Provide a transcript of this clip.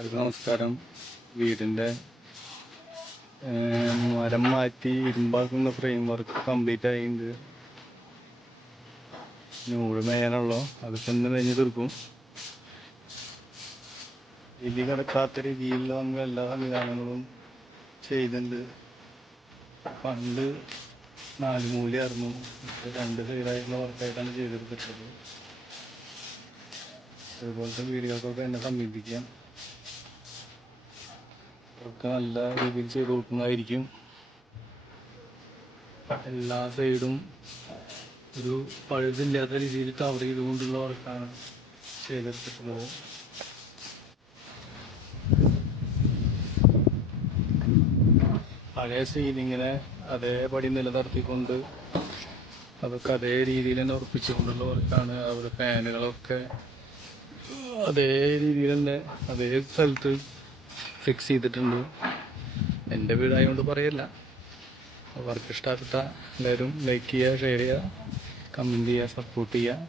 എല്ലാവർക്കും നമസ്കാരം. വീടിന്റെ മരം മാറ്റി ഇരുമ്പാക്കുന്ന ഫ്രെയിം വർക്ക് കംപ്ലീറ്റ് ആയിട്ടുണ്ട് നൂറ് മേയാനുള്ളൂ. അതിപ്പോൾ ഇന്ന് കഴിഞ്ഞ് തീർക്കും. വലിയ കിടക്കാത്ത രീതിയിൽ നമ്മൾ എല്ലാ സംവിധാനങ്ങളും ചെയ്തിട്ടുണ്ട് പണ്ട് നാല് മൂലയായിരുന്നു. രണ്ട് സൈഡായിട്ടുള്ള വർക്കായിട്ടാണ് ചെയ്തെടുത്തിട്ടുള്ളത് അതുപോലത്തെ വീഡിയോക്കൊക്കെ എന്നെ സമീപിക്കാം. ഒക്കെ നല്ല രീതിയിൽ ചെയ്ത് കൊടുക്കുന്നതായിരിക്കും. എല്ലാ സൈഡും ഒരു പഴുതില്ലാത്ത രീതിയിൽ കവർ ചെയ്തുകൊണ്ടുള്ള വർക്കാണ് ചെയ്തെടുത്തിട്ടുള്ളത് പഴയ സീലിങ്ങിനെ അതേപടി നിലനിർത്തിക്കൊണ്ട് അതൊക്കെ അതേ രീതിയിൽ തന്നെ ഉറപ്പിച്ചുകൊണ്ടുള്ള വർക്കാണ് ഫാനുകളൊക്കെ അതേ രീതിയിൽ തന്നെ അതേ സ്ഥലത്ത് ഫിക്സ് ചെയ്തിട്ടുണ്ട്. എന്റെ വീടായതുകൊണ്ട് പറയല്ല. വർക്ക് ഇഷ്ടപ്പെട്ട എല്ലാവരും ലൈക്ക് ചെയ്യുക ഷെയർ ചെയ്യുക കമന്റ് ചെയ്യുക സപ്പോർട്ട് ചെയ്യുക.